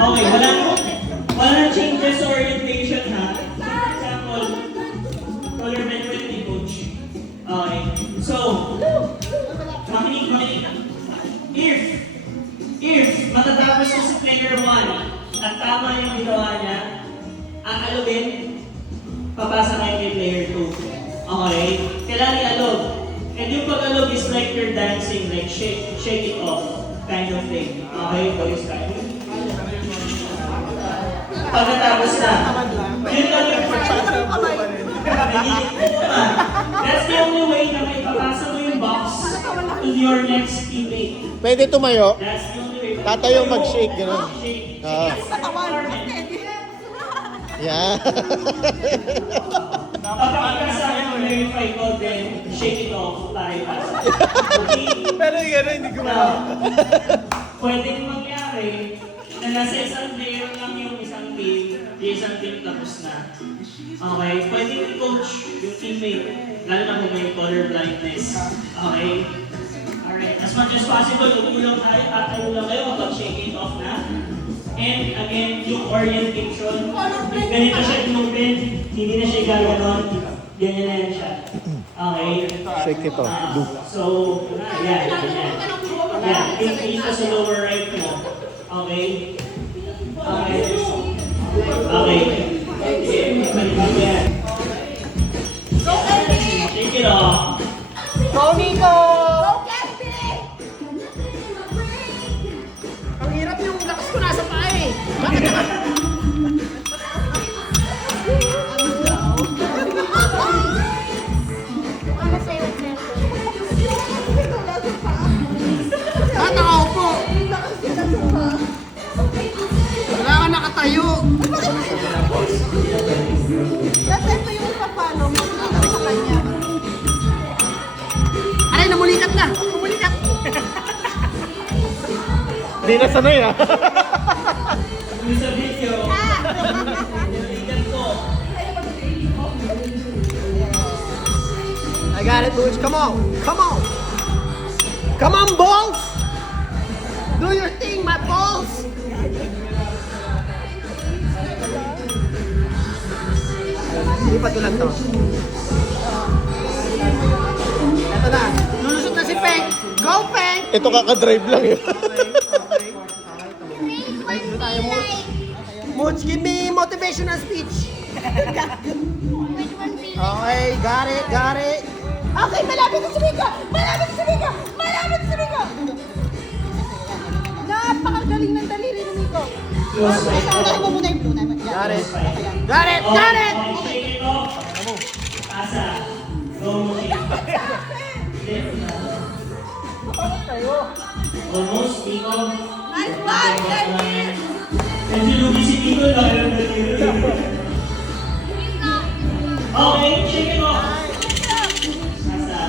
Okay, wala changes sa orientation ha. For example, color red 20 coach. Okay, so, makinig. If matatapos na si player 1 at tama yung ginawa niya, aalugin, papasa kayo kay player 2. Okay? Kailangan i-alog. And yung pag-alog is like you're dancing, like shake it off kind of thing. Okay? Boys tayo. Pagkatapos na, yun lang yung that's the only way na may papasa mo yung box to your next teammate. Pwede tumayo. That's the only way. Tatayo mag-shake, gano'n. Shake. Yeah. Kapag sa akin, verify ko, then shake it off, tayo pasa. Okay? Pero yun, hindi ko Pwedeng mangyari na nasa isang player lang yung isang team, yung isang team tapos na. Okay? Pwedeng i-coach yung teammate, lalo na kung may color blindness. Okay? Alright. As much as possible, tutulong tayo, tatayo lang kayo kapag shake it off na. And again, yung orientation, ganito siya movement, hindi na siya gaganon, ganyan na yan siya. Okay? Shake it off. Loop. So, yan. Increase sa lower right mo. Okay? Okay. Yan. Shake it off. Go, Nico! Ang hirap yung lakas ko nasa paa eh. Bakit naman? Nakaupo. Wala ka nakatayo. Kasi ito yung papalo mo sa kanya. Aray, namulikat na. Namulikat. Hindi na sanay ah. Yung sa video, naligan ko. I got it, boys. Come on. Come on. Come on, balls. Do your thing, my balls. Lipat ko lang to. Ito na. Lulusot na si Peng. Go, Peng! Ito kakadrive lang eh. Thank you tayo, Mooch. Mooch, give me motivational speech. Okay, got it. Okay, malapit na si Mika! Napakagaling ng daliri ni Miko. Kasama mo muna yung blue na. Got it. Okay, shake it off. Asa. Go. Almost, Nico. Nice one, David! Medyo lugi si Nico lang yung daliri. Okay, shake it off. Asa.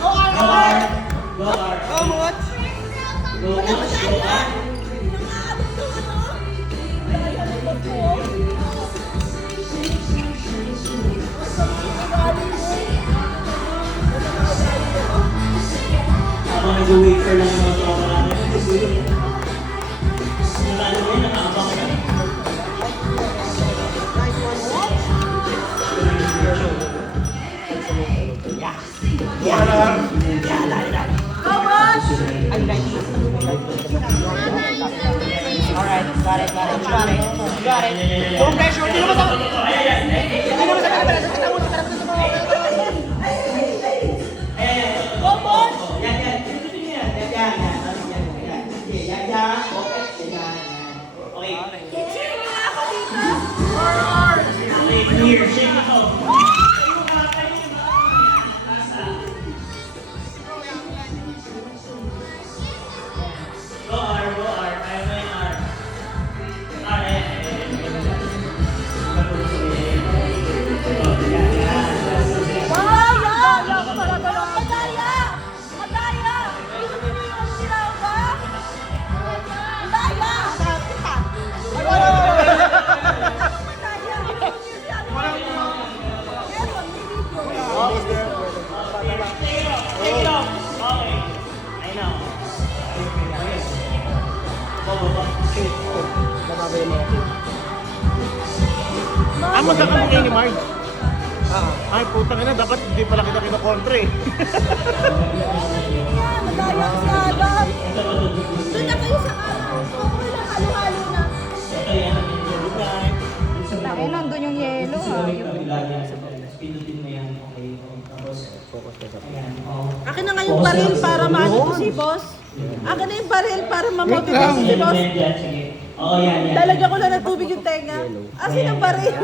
Go, R! Go, R. Go, R. Go, Mooch. Go, R. Habang nag-wafer lang yung mga tropa namin. Nakano mo yun, nakaabang ka. Nice one, Mooch. Go, Bosh! Alright, got it. Don't pressure. Hindi naman sa camera. Sa kita muna. Go, Bosh! Yan. Okay. Here, shake it off. Go R. Kaya mo yung R. Madaya! pink. Nababa yung mga pink. Magka ka mo kayo ni Marge. Ah. Ay, putang ina, dapat hindi pala kita kinakontra eh. Madaya ka sa Adam. Doon na kayo sa araw. Okay lang, halo-halo na. Laki, nandun yung yelo ha. Pinutin mo yan, okay. Tapos, ayan, Akin na nga yung baril para maano ko si boss. Akin na yung baril para mamotivate si boss. Oo, yan, yan. Lalagyan ko na ng tubig yung tenga. Asin ang baril.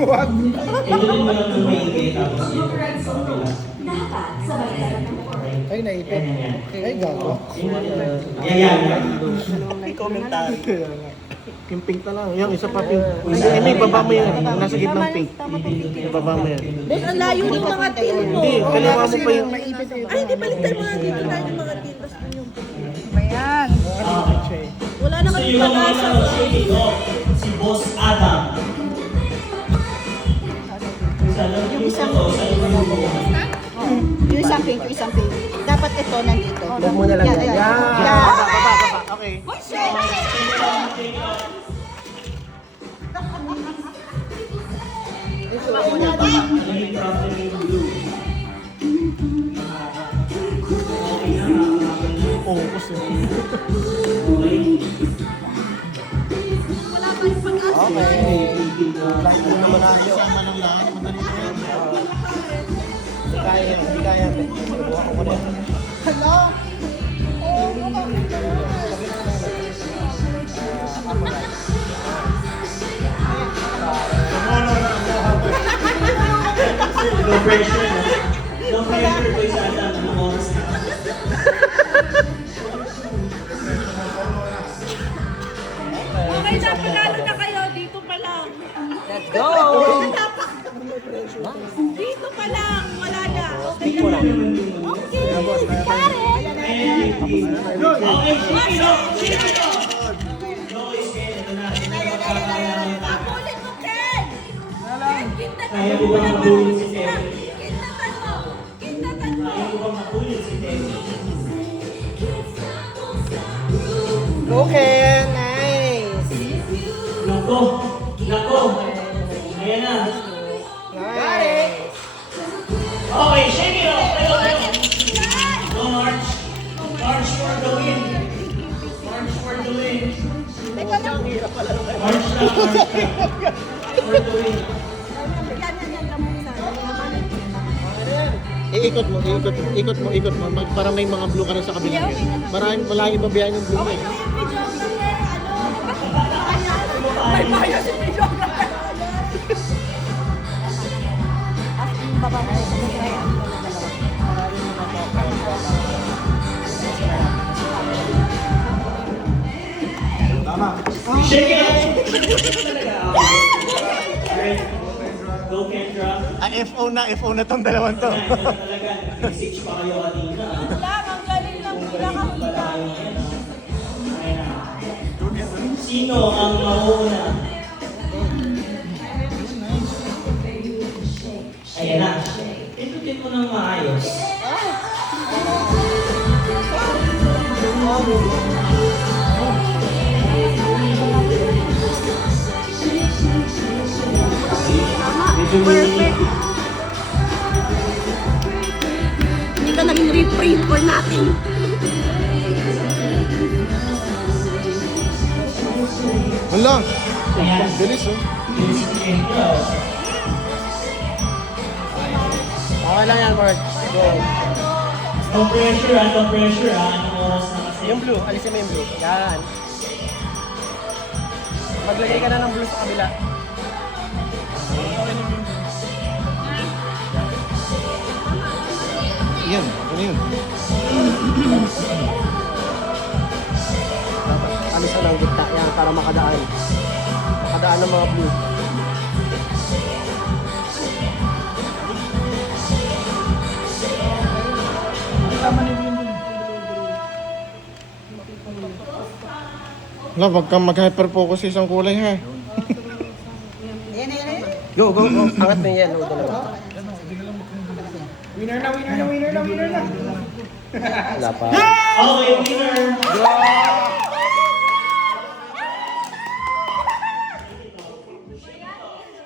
Pinutin mo lang ng maigi, tapos yun. Ay, naipit. Ay, gago. Yan, yan. May komentary. Yung pink na lang. Yung isa pa pink. May baba mo yan. Nasa gitnang pink. Ibaba mo yan. Boss, ang layo ng mga tin mo. Hindi, kaliwa mo pa yung... Ay, hindi baliktad mo nga dito tayo ng mga tin. Tapos dun yung Ayan. wala na So kami yung mga pag-asa. si Boss Adam. Yung isang Yung isang pink, yung isang pink. Dapat ito nandito. Huwag mo na lang yan. Yan. Yan. Baba. Okay. Focus eh. Okay. Last na naman tayo. Hindi kaya yan. Hindi kaya yan. Subukan ko muna yan. Hello? no pressure, no? No pressure ko sa Adam. Anong oras na? Okay na, panalo na kayo. Dito pa lang. Let's go! Dito pa lang. Wala na. Okay Pick mo lang. Okay. Karen! Okay, shake it up! Shake it up! No, is Ken. Ito na. Papulit mo, Ken! Ken, kintatan Kaya mo. mo bang mabulit si Ken? Kintatan mo. Kintatan mo. Kaya mo bang mabulit si Ken? Okay, nice. Nako! Nako! Ayan na. Got it. Okay, shake it up! Tayo, tayo! Go, March! March for the win! March for the win! Teka lang. March na, March na! For the win! Yan lang muna. Iikot mo. Para may mga blue ka rin sa kabila. Maraming malaking babiyahin yung blue Okay eh. na yung videographer. Ano? May bayad si videographer. Baba mo. Shake it up! Alright. Go, Kendra. FO na tong dalawang to. Ito na talaga. Nag-message pa kayo kanina. Lang, ang galing ng pinakahula. Ayan na. Sino ang mauna? Ayan na. Pindutin mo ng maayos. Perfect. Hindi ka naging reprint for natin. Wala. Ayan. Bilis oh. Si Kendra. Okay lang yan, Mark. Go. No pressure ah, no pressure ah. Anong oras na kasi? Yung blue, alisin mo yung blue. Yan. Maglagay ka na ng blue sa kabila. Yan. Ano yun? Alis na ng gitna. Yan, para makadaan. Makadaan ng mga blue. Wala, wag kang mag-hyper-focus sa isang kulay ha. Go, go, go. Angat mo yung yellow dalawa. Winner na. Wala pa. Okay, winner!